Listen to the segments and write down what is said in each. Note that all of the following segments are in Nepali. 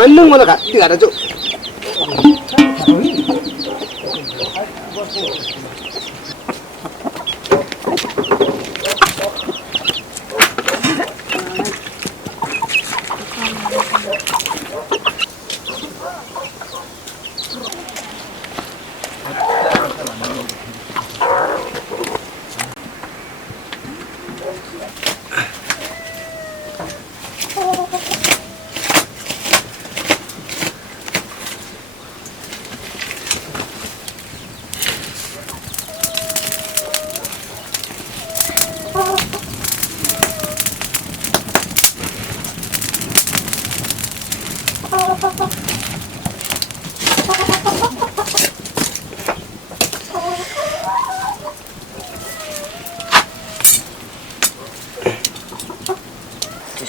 Manung mana kak? Tidak ada cuk.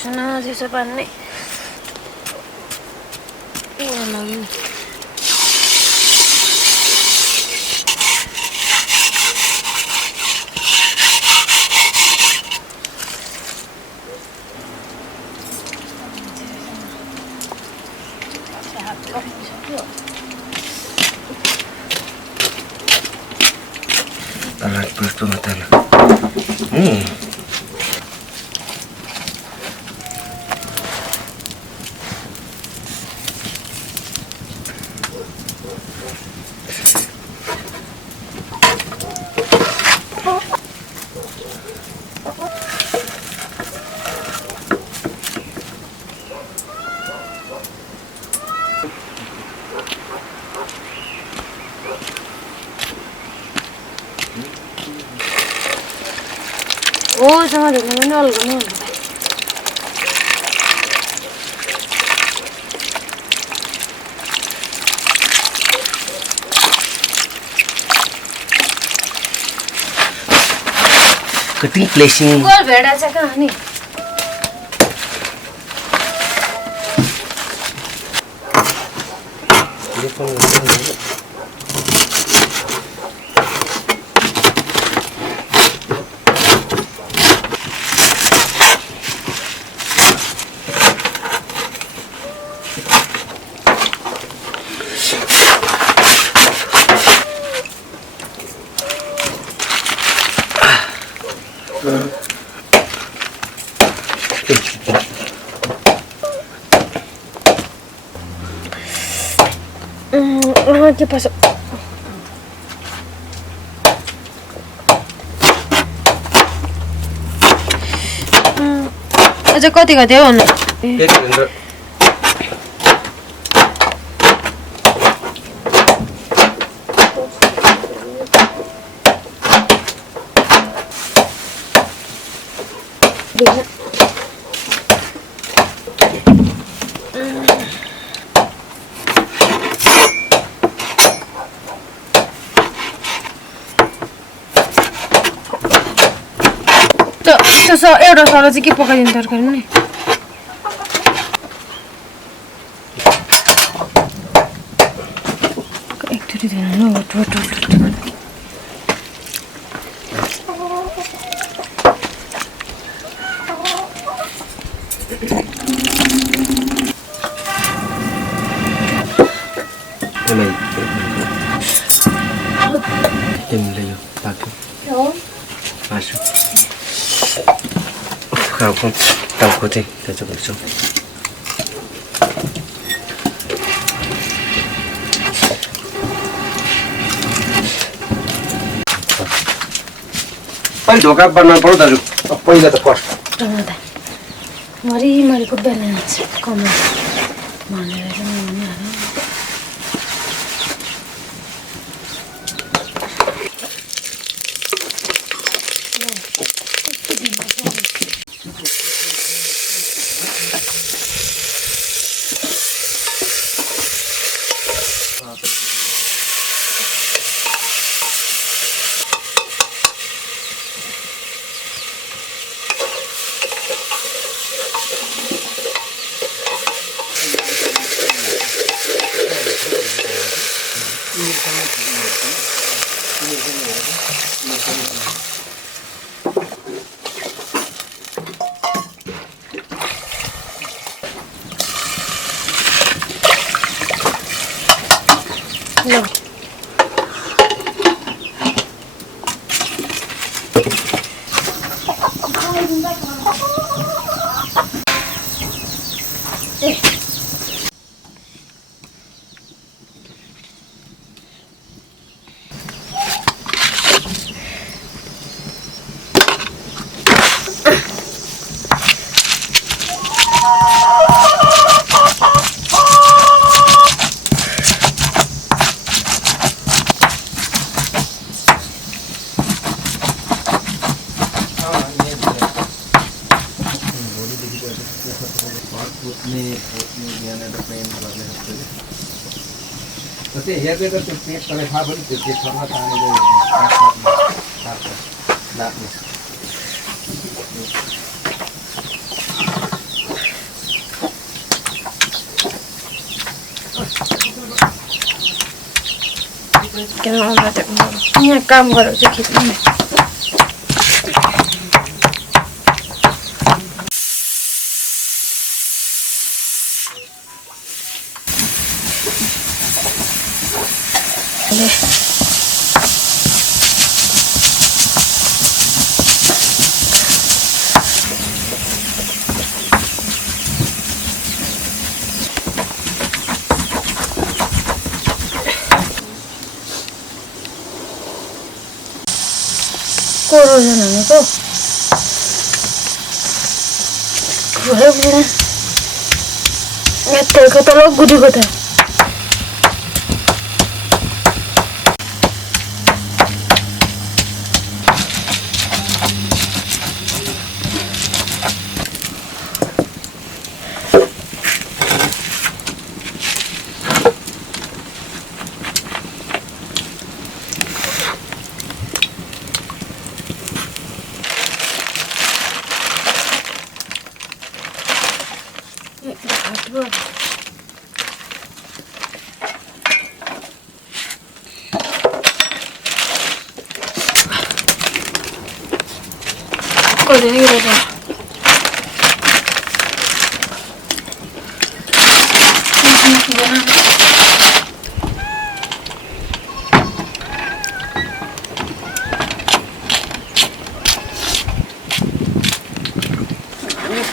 Sana sisa panik. Lagi. Talat puesto na tala. Oh, sama dengan nol kan? Cutting placing. Kau beda cakap ni. ¿Qué pasó? ¿Aja कति गते हो न? So एउटा सरो चाहिँ के पकाइदिनु तरकारी नि एकचोटि दिनु न Timbla yo, pakai. Masuk. Kau pun tahu kau tu, kita coba macam. Pai doka bana perlu dah. Apa ini dah kos? Tomato. Mari ko balance. Kamu mana lagi ni ada? त्यो हेर्दै त त्यो पेट तले थाहा पनि त्यो पेटमा तानेको लाग्ने किन आउँदा चाहिँ यहाँ काम गरेर चाहिँ खेतमा नि कोरोजन भनेको यताको तल गुडीको त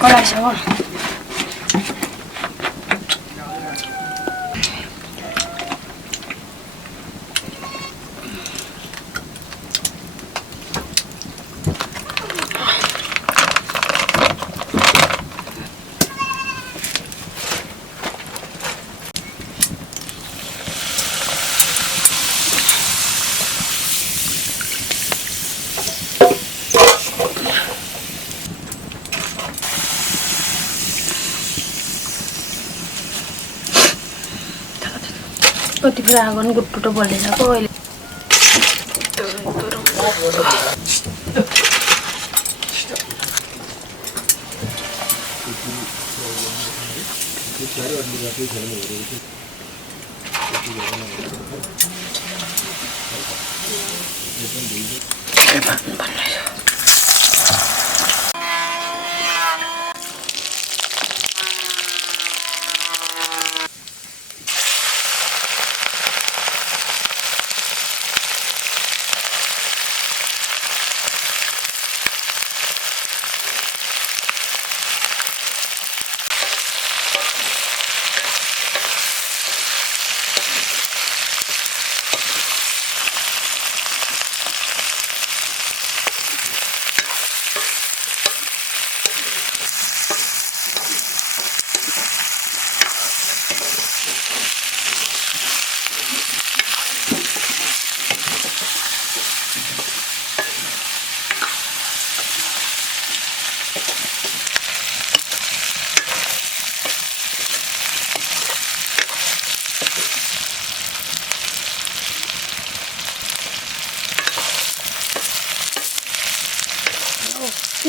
कलाई छ कति बेला आगन गुटुटो बलिरहेको अहिले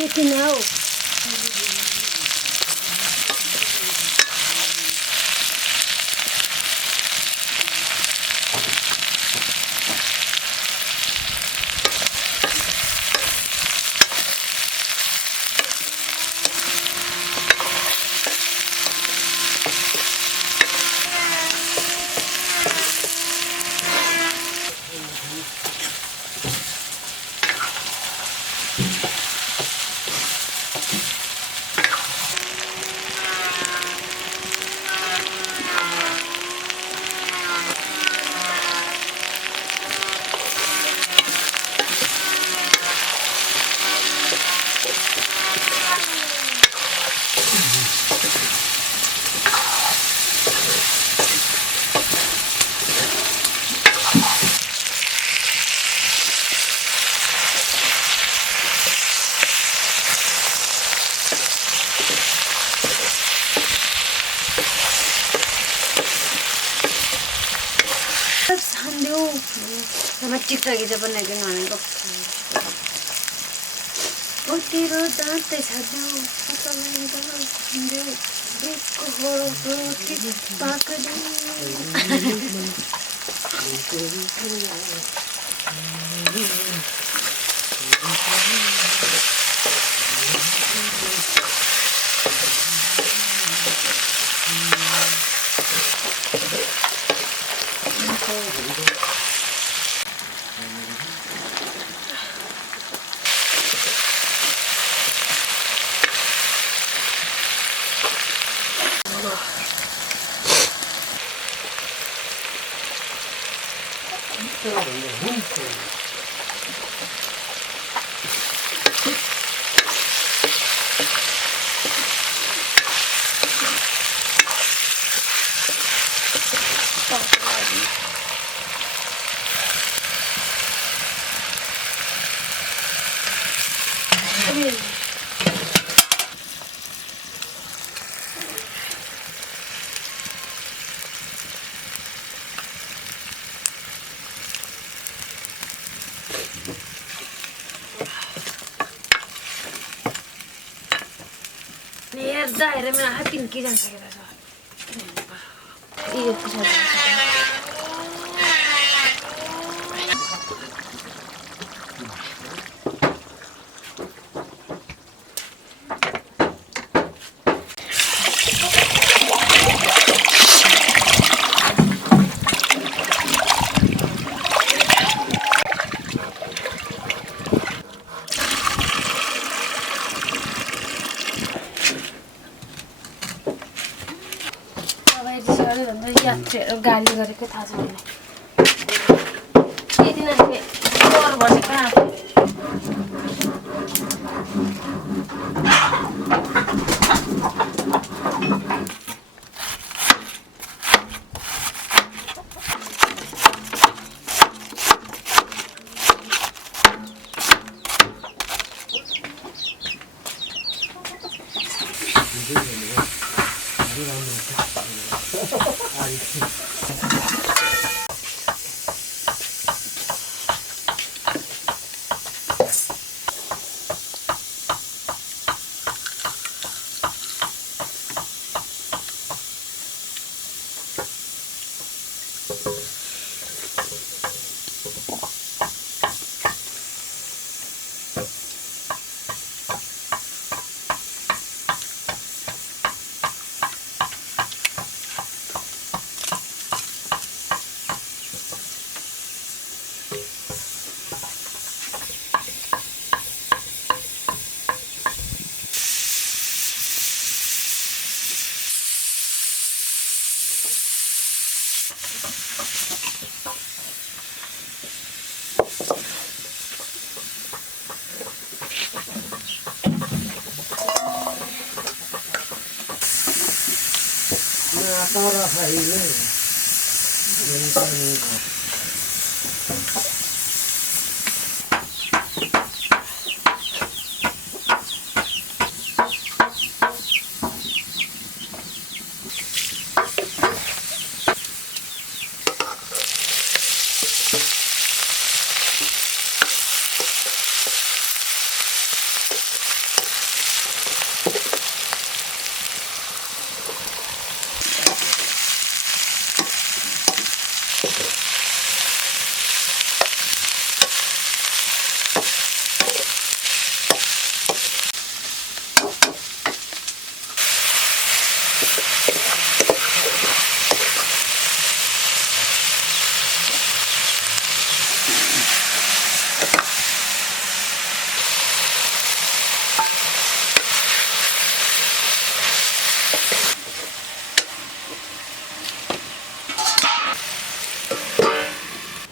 के now टिकटक बनाइदिनु भनेको ओ तेरो दाँतै छ देऊ सबैलाई देऊ देखको हो रोटी पाक्दै हेर्दा हेरेर मेरो हात तिन्की जान्छ यात्रीहरू गाली गरेको थाहा छ मलाई यति नै डर भनेको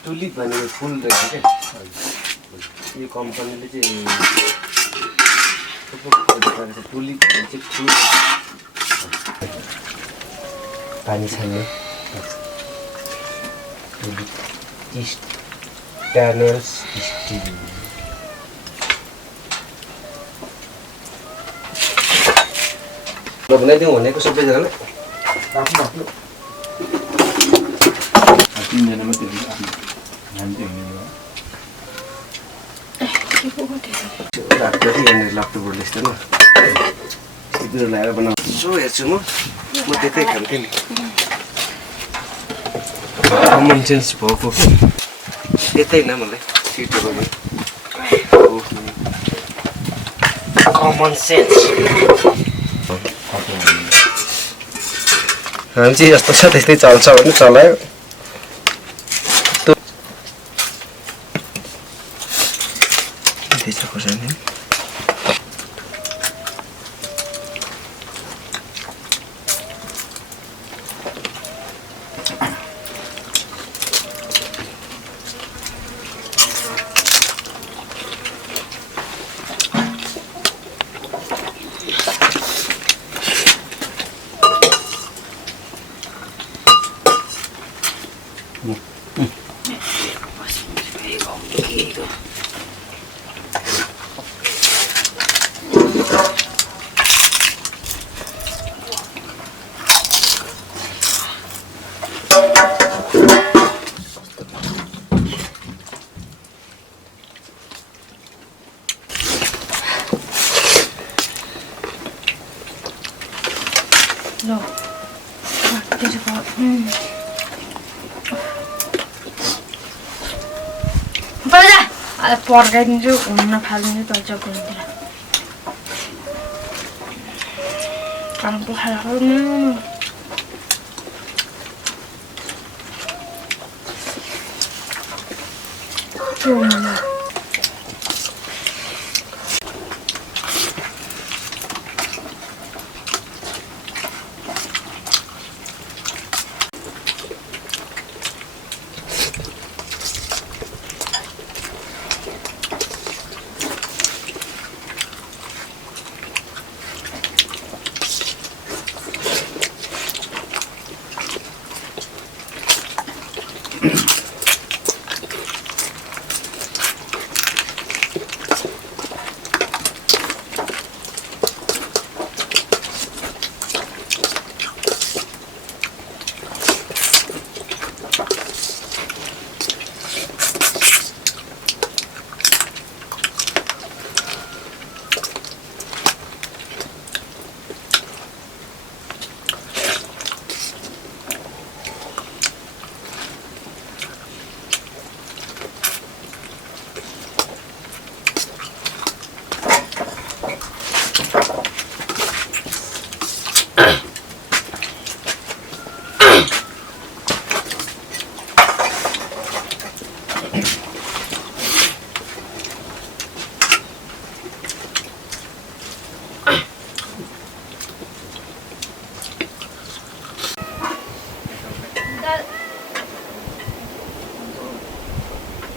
टुलिप भन्ने फुल रहेछ क्या यो कम्पनीले चाहिँ टुलिप चाहिँ फुल पानी छान्ने टुलिप टर्नल्स स्टिल बनाइदिउँ भनेको सबैजनालाई आफ्नो आफ्नो 今年那么点，俺点那个。रातभरि यहाँनिर लप्टुबाट लिस्दैन बिउ लगाएर बनाउँछु यसो हेर्छु म त्यतै खान्थेँ नि कमन सेन्स भएको त्यतै न मलाई सिटहरूमा कमन सेन्स हामी चाहिँ जस्तो छ त्यस्तै चल्छ भने चलायो खोर्सानी No. पर्काइदिन्छु हुन्न फालिदिन्छु तल्छ गरिदिएर कामको खाना